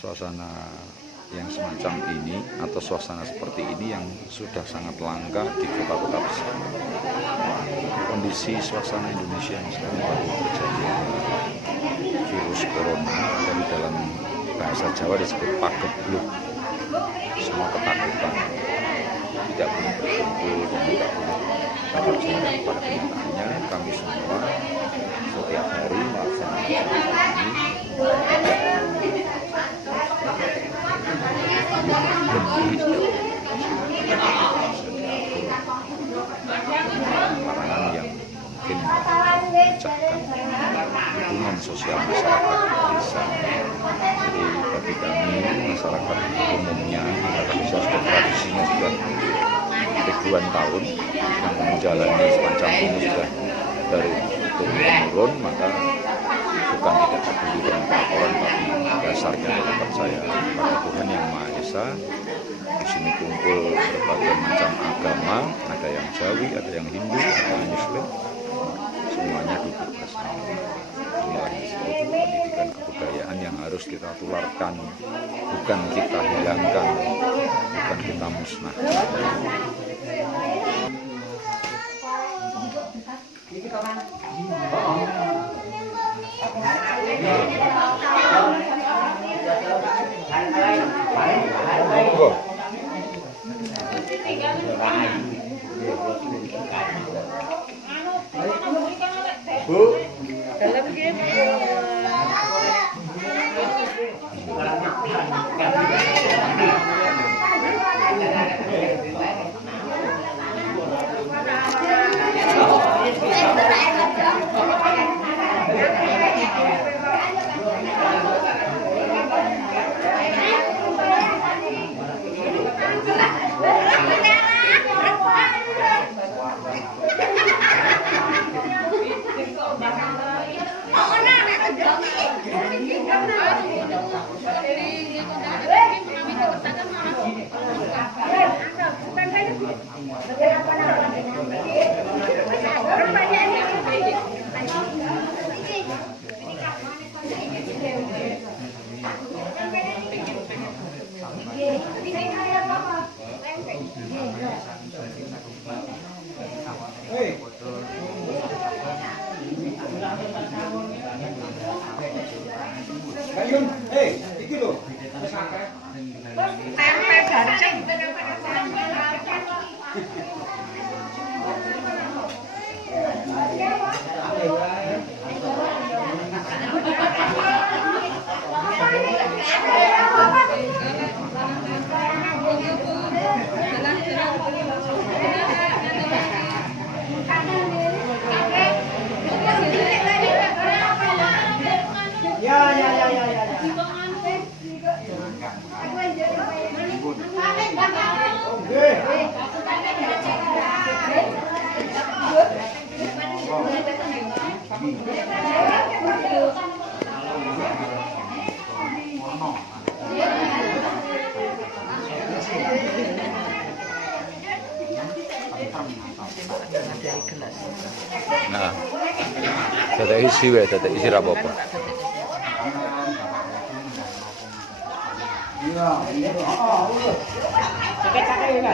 suasana yang semacam ini atau suasana seperti ini yang sudah sangat langka di kota-kota besar. Kondisi suasana Indonesia yang sekarang baru terjadi virus corona, dari dalam bahasa Jawa disebut pagebluk. Semua ketakutan, tidak boleh berkumpul dan tidak boleh pada jarak. Pada kenyataannya kami semua setiap hari melaksanakan ini larangan yang mungkin memecahkan hubungan sosial masyarakat desa. Jadi bagi kami masyarakat umumnya, masyarakat desa sudah tradisinya sudah ribuan tahun yang menjalani semacam ini sudah dari turun-temurun, maka bukan tidak peduli dengan peraturan, tapi dasarnya adalah percaya pada Tuhan Yang Maha Esa. Di sini kumpul berbagai macam agama, ada yang Jawi, ada yang Hindu, ada yang Muslim, semuanya duduk bersama. Inilah disebut pendidikan kebudayaan yang harus kita tularkan, bukan kita hilangkan, bukan kita musnahkan. Bu, dalam game iki lho. Tempe ganceng. Nah, dada isi wae, dada isi ra apa-apa.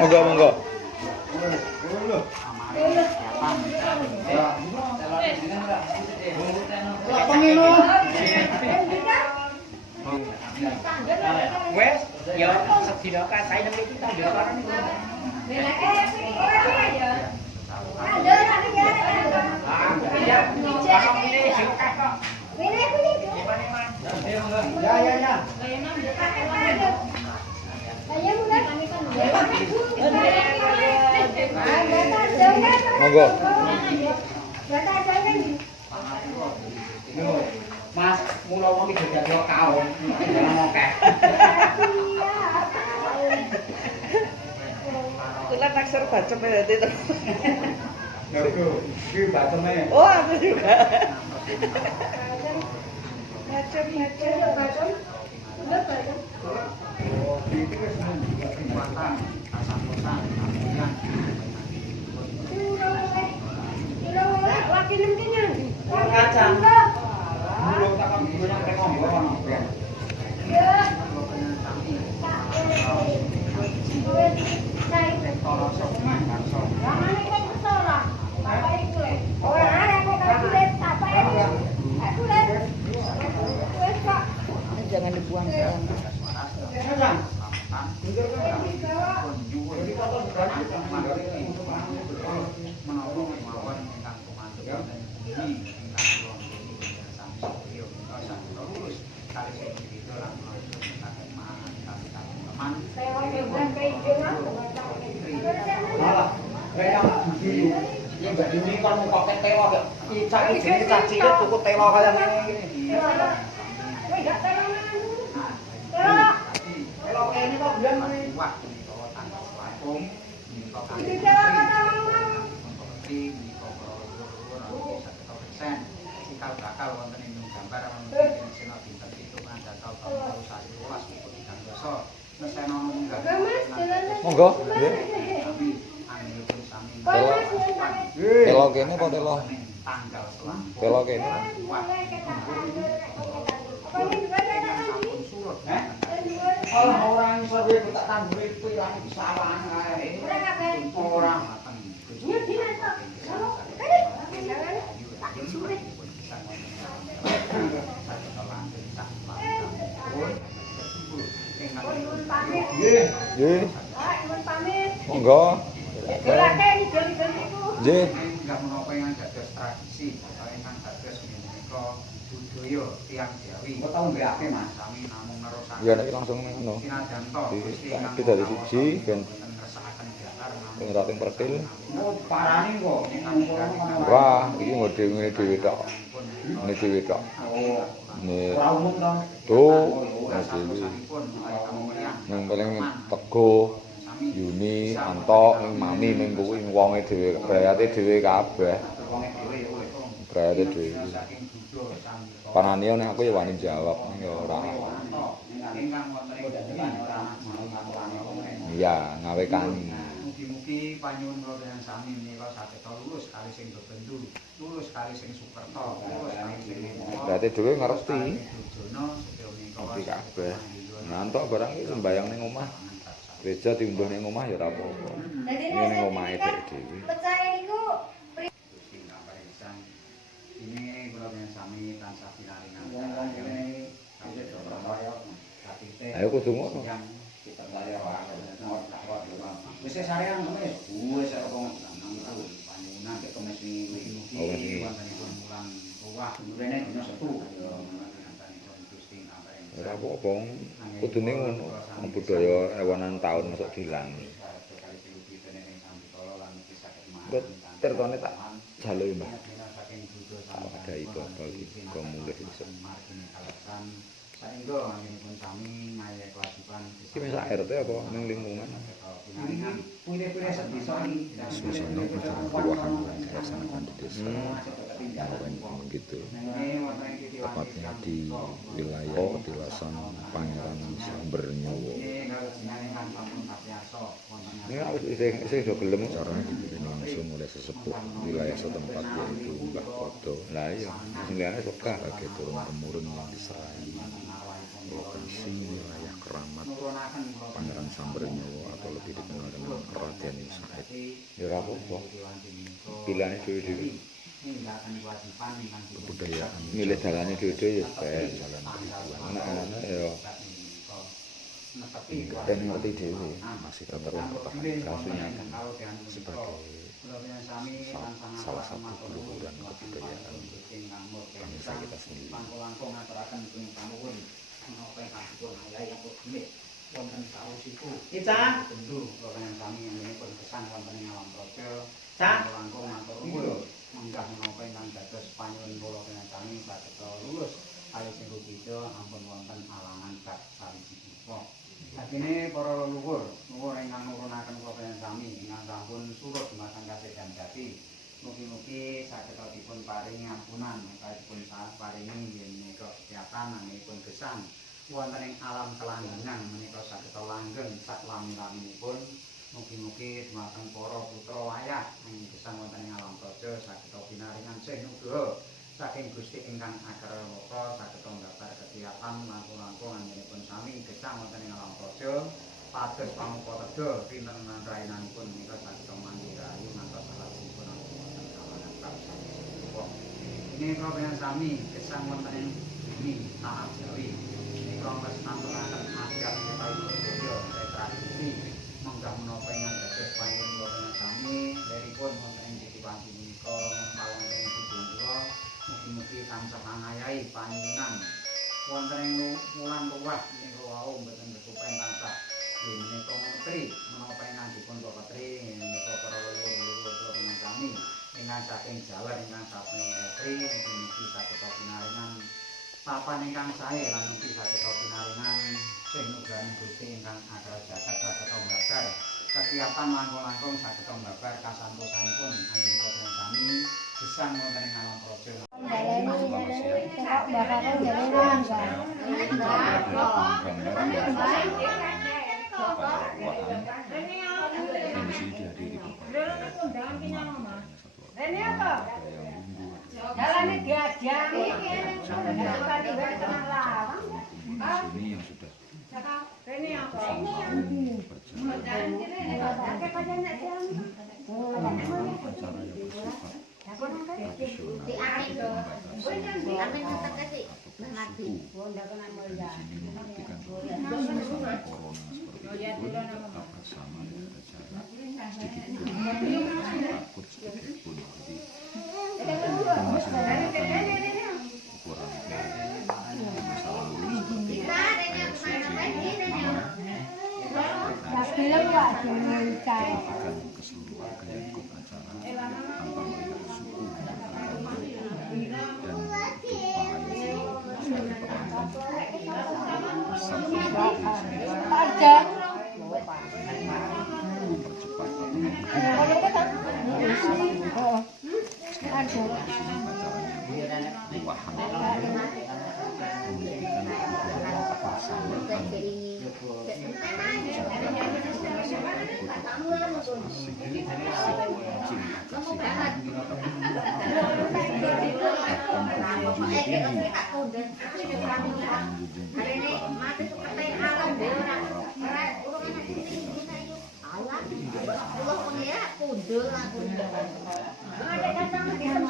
Monggo, monggo. Wes, ya sedina kasae nang iki tak yo kan. Monggo. Mas, mula wong iki dadi kaon, akeh. Kula naksir bacem berarti itu. Aku, iki baceme. Oh, aku juga. Bacem. Udah bacem. Oh, iki wis kekuatan, asal-usaha, amungan. Laki nemkinya. Kacang. Belum tak kan gimana mereka ngomong. Ya. Uang saya. Selamatan. Pun nyuwun. Menawa kemawon ingkang komandan wonten bumi ingkang kula nggih sami sedaya menika saged lurus kali sing kita lan saged teman. Malah kaya dulu yang enggak diunikan muka telo kok. Cak iki jenenge cak cilik tuku telo kaya ngene iki. Kowe gak telonan. Telo kene kok biyen wah menika tanggal selangkung menika kali. Iki telo telonan. Cikal bakal wonten ing gambar wonten sena dinten 7 Ngandatal taun 2012 pukul 3 Nesena munggah. Monggo, nggih. Kami anggipun sami. Telo kene apa telo? Tanggal selang. Telo kene. Sampun surut. Allah orang iso duwe tak tamburi pirang sawan ae. Ora mateng. Nggih. Monggo. Nggih. Enggak menapa yang dados tradisi atau ingkang dados menika budaya tiyang Jawi. Kok tau mbekake Mas, sami namung nerusaken. Ya nek langsung ngono. Sinajan to Gusti ingkang Iki dadi siji ben ngersakaken datar pengrating pertil. Oh, parani kok. Wah, iki ngode ngene dhewe tok. Ngene dhewe tok. Oh, Ini ora umum to. tuh, Ora dhewe. sapusanipun kamulian. Yang paling teguh, Yuni, Anto, ning Mami ning kuwi wonge dhewe, berarti dhewe kabeh. Wonge dhewe ya wis. Berarti dhewe. Saking Buddha sami. Panane nek aku ya wani jawab ning ya ora. Ingkang wonten ing dalem ora mau Iya, ngawekani. Mugi-mugi panyuwun kula yang sami menika saged lurus kali sing bebendu, lurus kali sing Sukerto, lurus kali sing Berarti dhewe ngerti. Dono sedaya menika Ngerti kabeh. Nantok barang iki sembayang ning omah. Gereja diunduh ning omah ya ora apa-apa. Ini ning omahe dhewe. Pecah niku Gusti Ngamparisan. Ini kula yang sami tansah pinaringan. Ayo kudu ngono. Kita saya wis sarean kemis. Wis kok panyuwunan ke kemis iki. Oh, ini. Mulang ruwah rene dina Setu. Gusti Ngamparisan. Ora apa-apa. Kudune ngono. Wong budaya ewonan taun masuk dilang. Kok tertone tak jaluk Mbah. Ada bapak iki kok mulih iso. Saengga anjenipun sami ngayahi kewajiban Iki mesak RT apa ning lingkungan? Pune-pune sedisa Suasana acara keluarga yang dilaksanakan di desa Ngawen gitu. Tepatnya di wilayah petilasan Pangeran Sambernyowo. Ini aku isih do gelem cara dipimpin langsung oleh sesepuh wilayah setempat yaitu Mbah Kodo. Lah iya, sing liyane suka sebagai turun-temurun yang diserahi lokasi wilayah keramat Pangeran Sambernyowo atau lebih dikenal dengan Raden Said. Ya ora apa-apa. Pilihane dhewe-dhewe. Kebudayaan milih dalane dhewe-dhewe ya ben jalan perjuangan. Anak-anak ya dan ngerti dhewe masih tetap mempertahankan sebagai salah satu keluhuran kebudayaan bangsa kita sendiri. Kita tentu yang kami ini pun kesan wonten ing alam praja. Langkung matur nuwun munggah menapa ingkang dados panyuwun kula kaliyan kami saged lurus kali sing kita ampun wonten alangan bab sawijinipa. Sakjane para leluhur, nuwun ingkang nurunaken kula kaliyan sami ingkang sampun surut dumateng kasedan jati. Mugi-mugi saged dipun paringi ampunan, dipun paringi yen menika kesehatan anggenipun gesang. Wonten ing alam kelanggengan menika saged langgeng sak lami-laminipun. Mugi-mugi dumateng para putra wayah ing gesang wonten ing alam praja saged pinaringan sih nugraha saking Gusti ingkang acara loka saged ndhatar kesehatan langkung-langkung anggenipun sami gesang wonten ing alam praja. Pados pamuka tedha pinten rainanipun menika saged mandi rayu ngantos salajengipun wonten kalangan bangsa. Ini kalau sami gesang wonten ing bumi tanah Jawi. Menika wonten wonten ing wulan luwah menika wau mboten kesupen tansah menika menteri menapa ingkang dipun petri menika para leluhur kami ingkang saking Jawa ingkang saking Etri mugi saged pinaringan papan ingkang sae lan mugi saged pinaringan sing nugraning Gusti ingkang acara jagat saged mbabar kegiatan langkung-langkung saged mbabar kasantosanipun anggenipun kami gesang wonten ing alam praja. Rene apa? Jalane diajang iki tenang lawang. Ini yang sudah Rene apa? bilang Pak Jumika keseluruhan gaya ikut acara tanpa melihat suku dan agama dan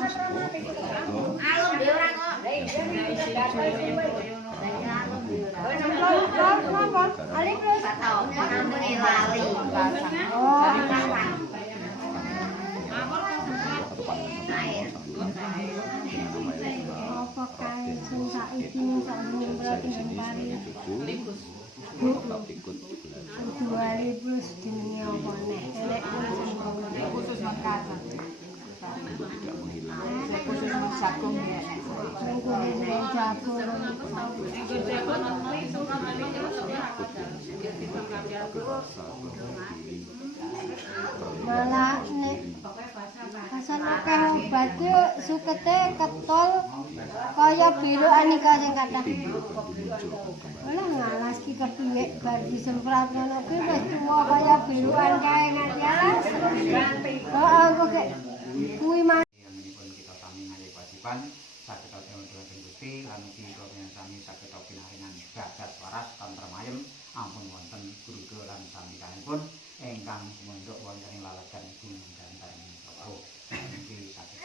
malah nek pasal akeh batu sukete ketol kaya biru anika sing kathah. Malah ngalas ki kepiye bar disemprot ngono ki wis tuwa kaya biruan kae nganti alas. Heeh kok kuwi Menipun kita sami ngayi kewajiban saged dhateng Gusti lan ugi kula sami saged pinaringan bagat waras tantrem ayem ampun wonten guru lan sambikanipun ingkang mondok wonten ing lalagan Gunung Gantar menika. Mugi saged